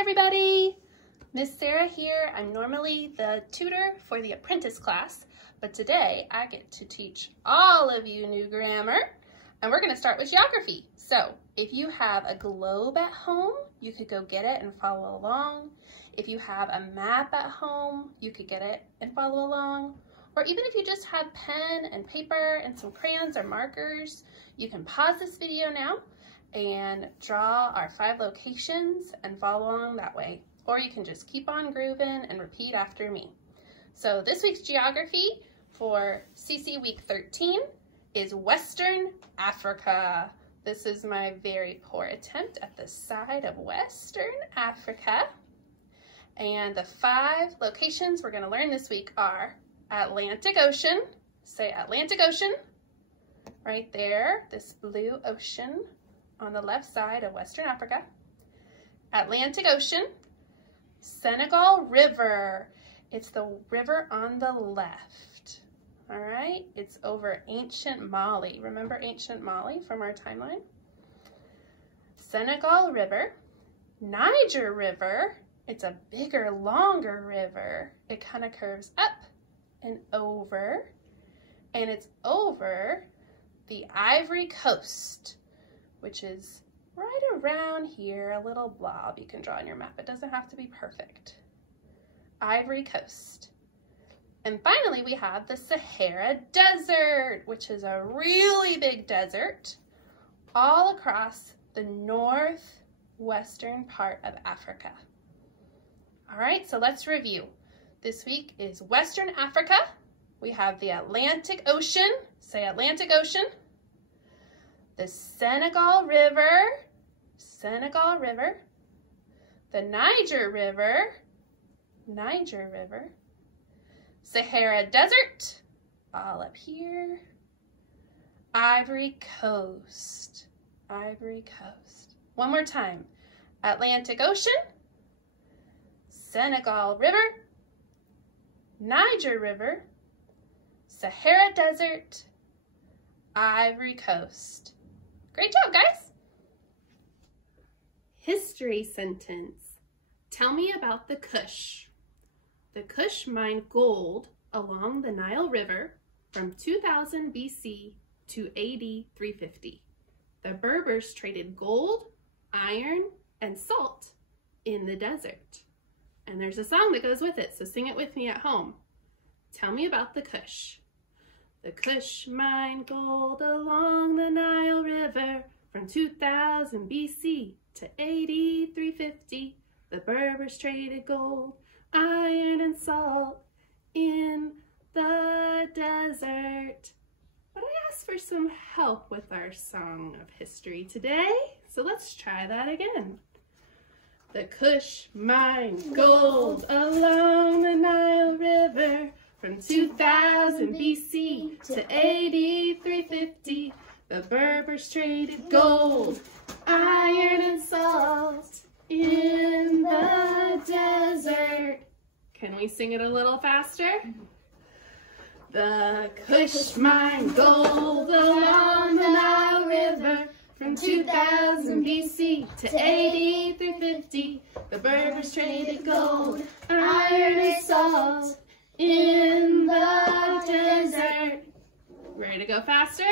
everybody! Miss Sarah here. I'm normally the tutor for the apprentice class, but today I get to teach all of you new grammar, and we're going to start with geography. So if you have a globe at home, you could go get it and follow along. If you have a map at home, you could get it and follow along. Or even if you just have pen and paper and some crayons or markers, you can pause this video now and draw our 5 locations and follow along that way. Or you can just keep on grooving and repeat after me. So this week's geography for CC Week 13 is Western Africa. This is my very poor attempt at the side of Western Africa. And the 5 locations we're going to learn this week are Atlantic Ocean. Say Atlantic Ocean. Right there, this blue ocean on the left side of Western Africa. Atlantic Ocean. Senegal River. It's the river on the left. All right, it's over ancient Mali. Remember ancient Mali from our timeline? Senegal River. Niger River. It's a bigger, longer river. It kind of curves up and over, and it's over the Ivory Coast, which is right around here, a little blob you can draw on your map. It doesn't have to be perfect. Ivory Coast. And finally, we have the Sahara Desert, which is a really big desert all across the northwestern part of Africa. All right, so let's review. This week is Western Africa. We have the Atlantic Ocean. Say Atlantic Ocean. The Senegal River. Senegal River. The Niger River. Niger River. Sahara Desert. All up here. Ivory Coast. Ivory Coast. One more time. Atlantic Ocean. Senegal River. Niger River, Sahara Desert, Ivory Coast. Great job, guys! History sentence. Tell me about the Kush. The Kush mined gold along the Nile River from 2000 BC to AD 350. The Berbers traded gold, iron, and salt in the desert. And there's a song that goes with it, so sing it with me at home. Tell me about the Kush. The Kush mined gold along the Nile River from 2000 BC to AD 350. The Berbers traded gold, iron, and salt in the desert. But I asked for some help with our song of history today, so let's try that again. The Kush mined gold along the Nile River from 2000 BC to AD 350. The Berbers traded gold, iron, and salt in the desert. Can we sing it a little faster? The Kush mined gold along the Nile River from 2000 BC to AD 350, the Berbers traded gold, iron, and salt in the desert. Ready to go faster?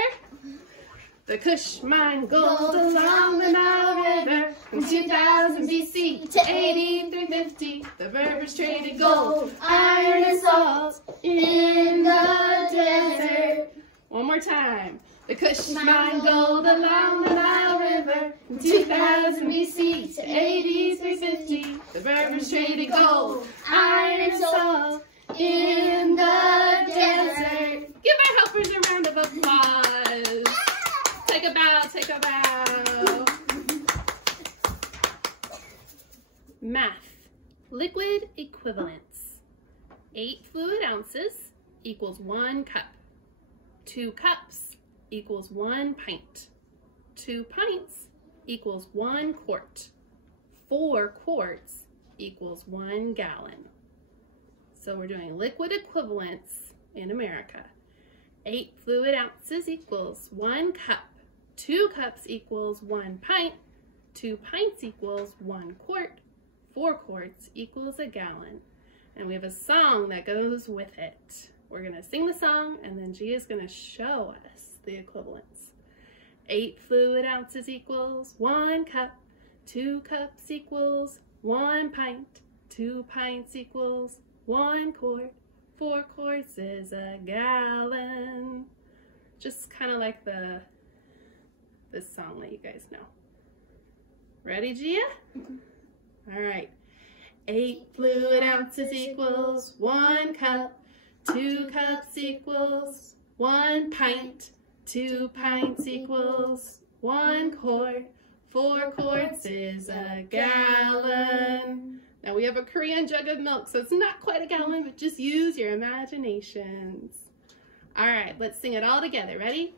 The Kush mined gold along the Nile River from 2000 BC to AD 350, the Berbers traded gold, iron, and salt in the desert. One more time. The Kush mined gold along the Nile River from 2000 BC to AD 350. The Berbers traded gold, iron, and salt in the desert. Give our helpers a round of applause. Take a bow, take a bow. Math. Liquid equivalents. 8 fluid ounces equals 1 cup. 2 cups equals 1 pint. 2 pints equals 1 quart. 4 quarts equals 1 gallon. So we're doing liquid equivalents in America. 8 fluid ounces equals 1 cup. 2 cups equals 1 pint. 2 pints equals 1 quart. 4 quarts equals a gallon. And we have a song that goes with it. We're gonna sing the song and then Gia's gonna show us the equivalents. 8 fluid ounces equals 1 cup. 2 cups equals 1 pint. 2 pints equals 1 quart. 4 quarts is a gallon. Just kind of like this song that you guys know. Ready, Gia? All right. 8 fluid ounces equals 1 cup. 2 cups equals 1 pint. 2 pints equals 1 quart. 4 quarts is a gallon. Now we have a Korean jug of milk, so it's not quite a gallon, but just use your imaginations. All right, let's sing it all together. Ready?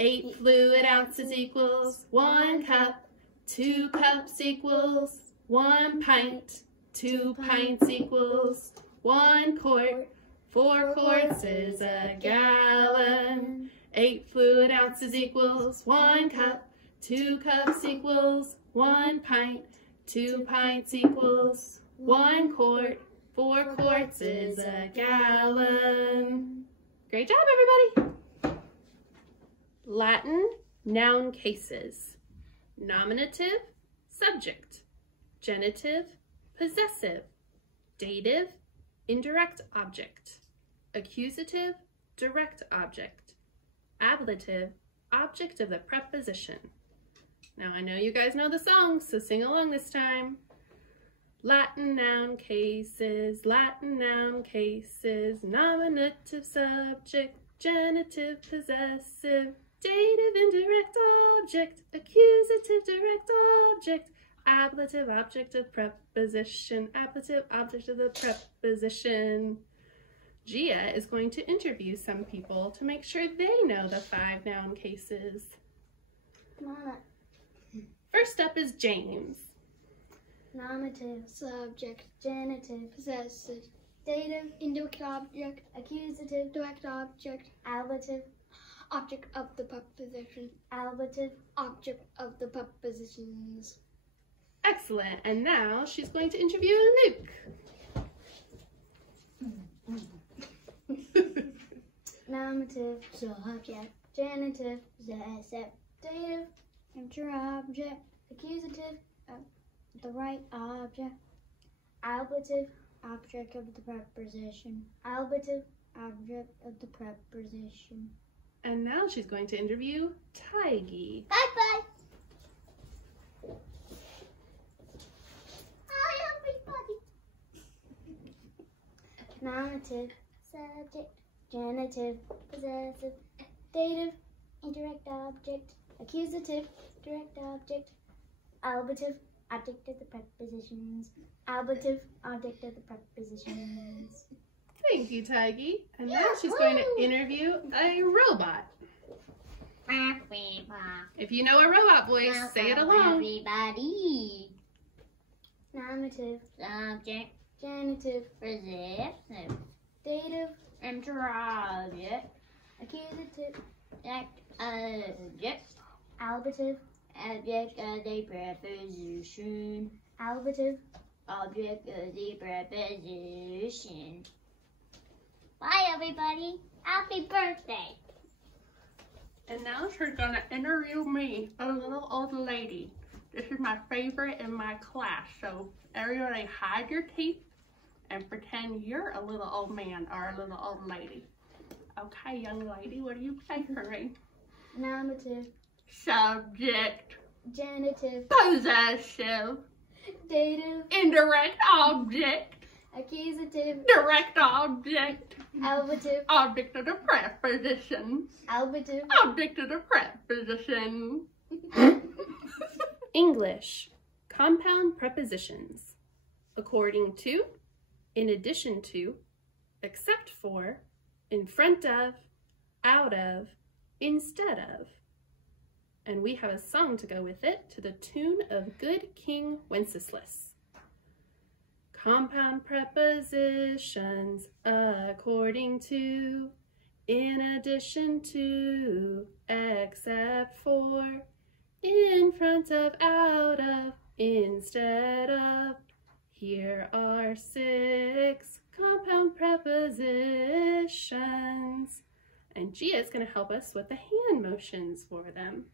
8 fluid ounces equals 1 cup. 2 cups equals 1 pint. 2 pints equals 1 quart. 4 quarts is a gallon. 8 fluid ounces equals 1 cup. 2 cups equals 1 pint. 2 pints equals 1 quart. 4 quarts is a gallon. Great job, everybody. Latin noun cases. Nominative, subject. Genitive, possessive. Dative, indirect object. Accusative, direct object. Ablative, object of the preposition. Now I know you guys know the song, so sing along this time. Latin noun cases, Latin noun cases, nominative, subject, genitive, possessive, dative, indirect object, accusative, direct object, ablative, object of preposition, ablative, object of the preposition. Gia is going to interview some people to make sure they know the 5 noun cases. Come on. First up is James. Nominative, subject, genitive, possessive, dative, indirect object, accusative, direct object, ablative, object of the preposition, ablative, object of the prepositions. Excellent. And now she's going to interview Luke. Nominative, subject, genitive, possessive, dative, indirect object, accusative, the right object, ablative, object of the preposition, ablative, object of the preposition. And now she's going to interview Tiggy. Bye-bye. Hi, everybody. Nominative, subject, genitive, possessive, dative, indirect object, accusative, direct object, ablative, object of the prepositions, ablative, object of the prepositions. Thank you, Tiggy. And now she's going to interview a robot. If you know a robot voice, say it along. Everybody. Nominative, subject, genitive, possessive, dative, interrogative, accusative, direct object, ablative, object of the preposition, ablative, object of the preposition. Bye, everybody. Happy birthday. And now she's going to interview me, a little old lady. This is my favorite in my class. So everybody hide your teeth and pretend you're a little old man or a little old lady. Okay, young lady, what do you say for me? Nominative, Subject, genitive, possessive, dative, indirect object, accusative, direct object, ablative, object of the preposition, ablative, object of the preposition. English, compound prepositions. According to, in addition to, except for, in front of, out of, instead of. And we have a song to go with it to the tune of Good King Wenceslas. Compound prepositions according to, in addition to, except for, in front of, out of, instead of, Here are 6 compound prepositions. And Gia is going to help us with the hand motions for them.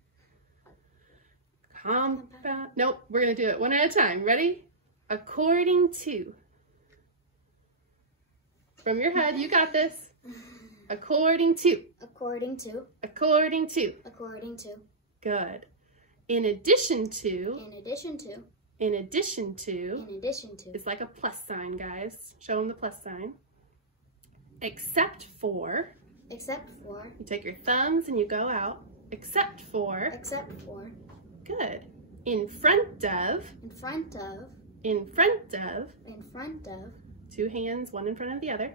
Compound, nope, we're going to do it one at a time. Ready? According to. From your head, you got this. According to. According to. According to. According to. Good. In addition to. In addition to. In addition to. In addition to. It's like a plus sign, guys. Show them the plus sign. Except for. Except for. You take your thumbs and you go out. Except for. Except for. Good. In front of. In front of. In front of. In front of. 2 hands, one in front of the other.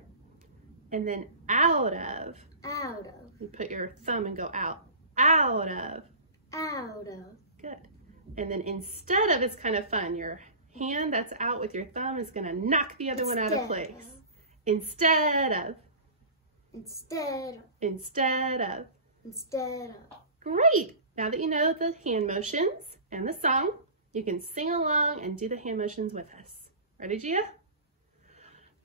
And then out of. Out of. You put your thumb and go out. Out of. Out of. Good. And then instead of, it's kind of fun. Your hand that's out with your thumb is going to knock the other one out of place. Instead of. Instead of. Instead of. Instead of. Great! Now that you know the hand motions and the song, you can sing along and do the hand motions with us. Ready, Gia?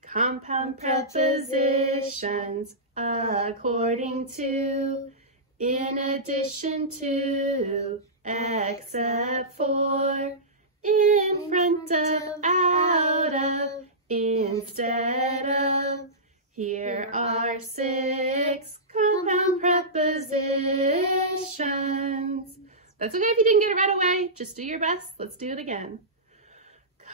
Compound prepositions according to, in addition to, except for, in front of, out of, instead of. Here are 6 compound prepositions. That's okay if you didn't get it right away. Just do your best. Let's do it again.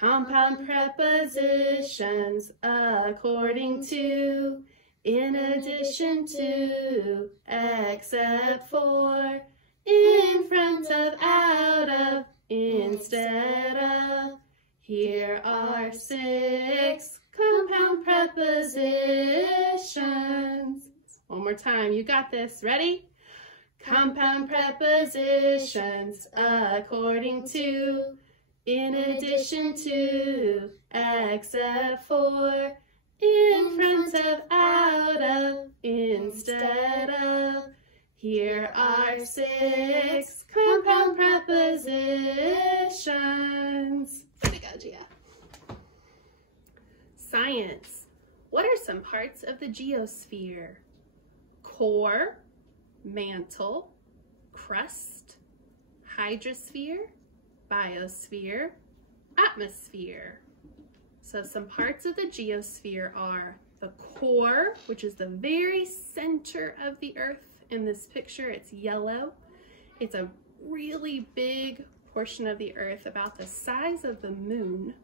Compound prepositions according to, in addition to, except for, in front of, out of, instead of. Here are 6 compound prepositions. One more time, you got this. Ready? Compound prepositions according to, in addition to, except for, in front of, out of, instead of. Here are 6 compound prepositions. Way to go, Gia. Science. What are some parts of the geosphere? Core, mantle, crust, hydrosphere, biosphere, atmosphere. So some parts of the geosphere are the core, which is the very center of the Earth. In this picture, it's yellow. It's a really big portion of the Earth, about the size of the moon,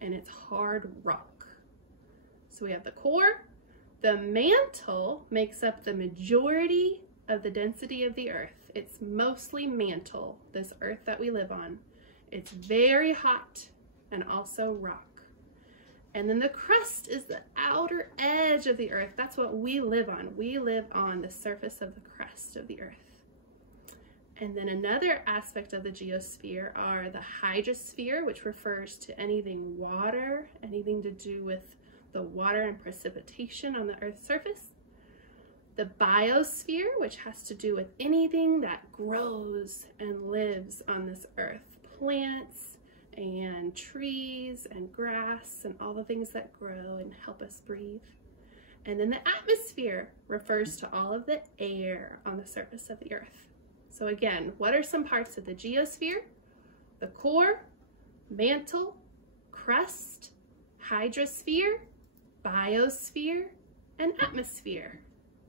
and it's hard rock. So we have the core. The mantle makes up the majority of the density of the Earth. It's mostly mantle, this Earth that we live on. It's very hot and also rock. And then the crust is the outer edge of the Earth. That's what we live on. We live on the surface of the crust of the Earth. And then another aspect of the geosphere are the hydrosphere, which refers to anything water, anything to do with the water and precipitation on the Earth's surface. The biosphere, which has to do with anything that grows and lives on this Earth. Plants and trees and grass and all the things that grow and help us breathe. And then the atmosphere refers to all of the air on the surface of the Earth. So again, what are some parts of the geosphere? The core, mantle, crust, hydrosphere, biosphere, and atmosphere.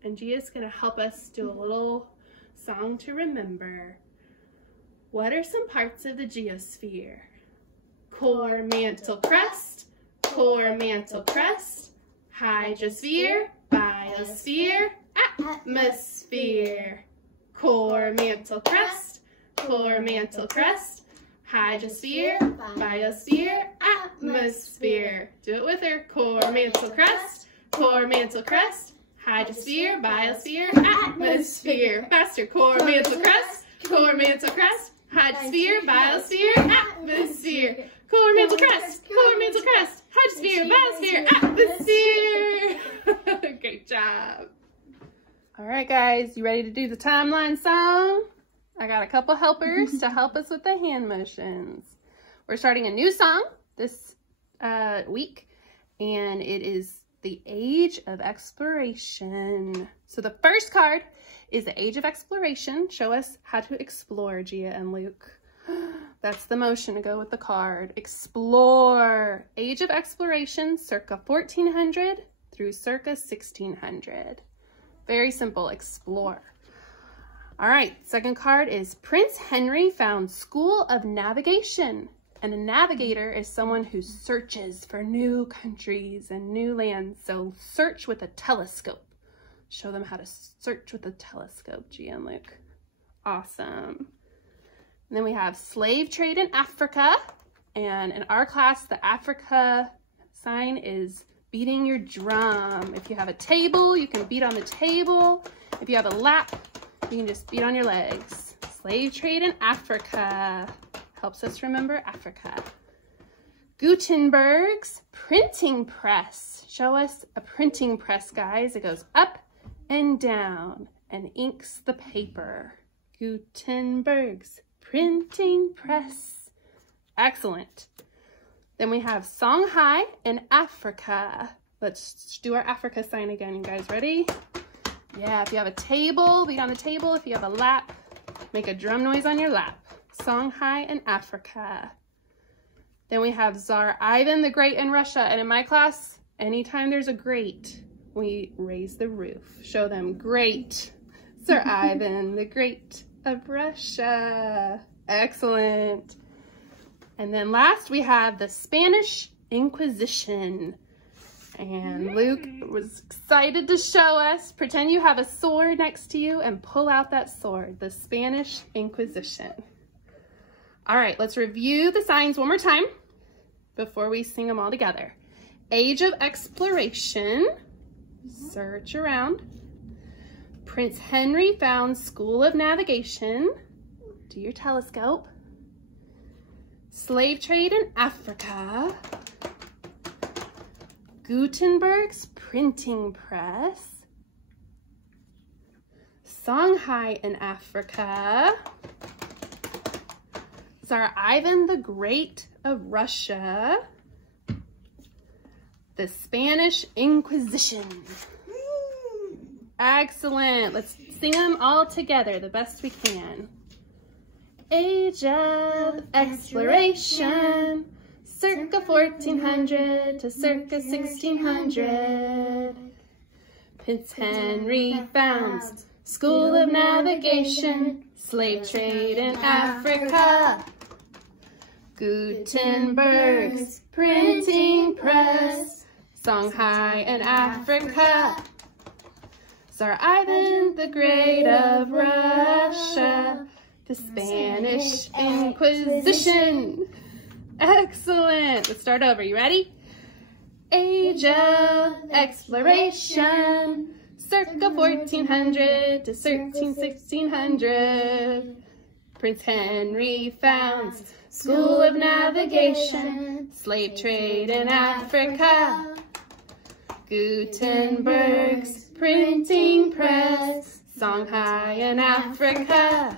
And Gia's going to help us do a little song to remember. What are some parts of the geosphere? Core, mantle, crust, core, mantle, crust, hydrosphere, biosphere, atmosphere. Core, mantle, crust, core, mantle, crust, hydrosphere, biosphere, atmosphere. Do it with her. Core, mantle, crust, core, mantle, crust, hydrosphere, biosphere, atmosphere. Faster. Core, mantle, crust, hydrosphere, biosphere, atmosphere. Core, mantle, crust, hydrosphere, biosphere, atmosphere. Great job. All right, guys, you ready to do the timeline song? I got a couple helpers to help us with the hand motions. We're starting a new song. This week, and it is the Age of Exploration. So the first card is the Age of Exploration. Show us how to explore, Gia and Luke. That's the motion to go with the card. Explore. Age of Exploration, circa 1400 through circa 1600. Very simple, explore. All right, second card is Prince Henry found School of Navigation. And a navigator is someone who searches for new countries and new lands. So search with a telescope. Show them how to search with a telescope, Gia and Luke. Awesome. And then we have slave trade in Africa. And in our class, the Africa sign is beating your drum. If you have a table, you can beat on the table. If you have a lap, you can just beat on your legs. Slave trade in Africa. Helps us remember Africa. Gutenberg's printing press. Show us a printing press, guys. It goes up and down and inks the paper. Gutenberg's printing press. Excellent. Then we have Songhai in Africa. Let's do our Africa sign again, you guys ready? Yeah, if you have a table, beat on the table. If you have a lap, make a drum noise on your lap. Songhai in Africa. Then we have Tsar Ivan the Great in Russia. And in my class, anytime there's a great, we raise the roof. Show them great. Tsar Ivan the Great of Russia. Excellent. And then last we have the Spanish Inquisition. And Luke was excited to show us. Pretend you have a sword next to you and pull out that sword. The Spanish Inquisition. All right, let's review the signs one more time before we sing them all together. Age of Exploration. Search around. Prince Henry found School of Navigation. Do your telescope. Slave trade in Africa. Gutenberg's printing press. Songhai in Africa. Tsar Ivan the Great of Russia. The Spanish Inquisition. Excellent. Let's sing them all together the best we can. Age of Exploration, circa 1400 to circa 1600. Prince Henry founds School of Navigation, slave trade in Africa. Gutenberg's printing press, Songhai in Africa. Tsar Ivan the Great of Russia, the Spanish Inquisition. Excellent. Let's start over. You ready? Age of Exploration, circa 1400 to circa 1600. Prince Henry founds School of Navigation, slave trade in Africa. Gutenberg's printing press, Songhai in Africa.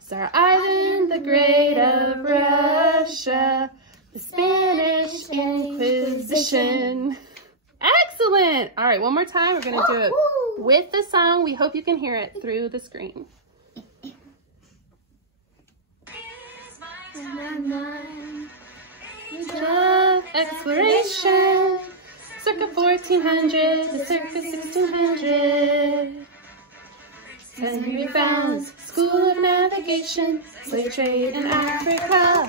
Tsar Ivan the Great of Russia, the Spanish Inquisition. Excellent. All right, one more time. We're going to do it with the song. We hope you can hear it through the screen. Age of Exploration, circa 1400 to circa 1600. Henry founds School of Navigation, slave trade in Africa.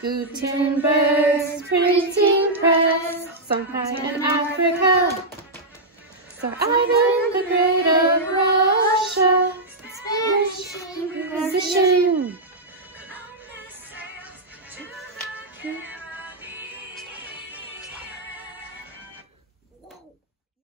Gutenberg's printing press, Songhai in Africa. Tsar Ivan the Great of Russia, Spanish Inquisition.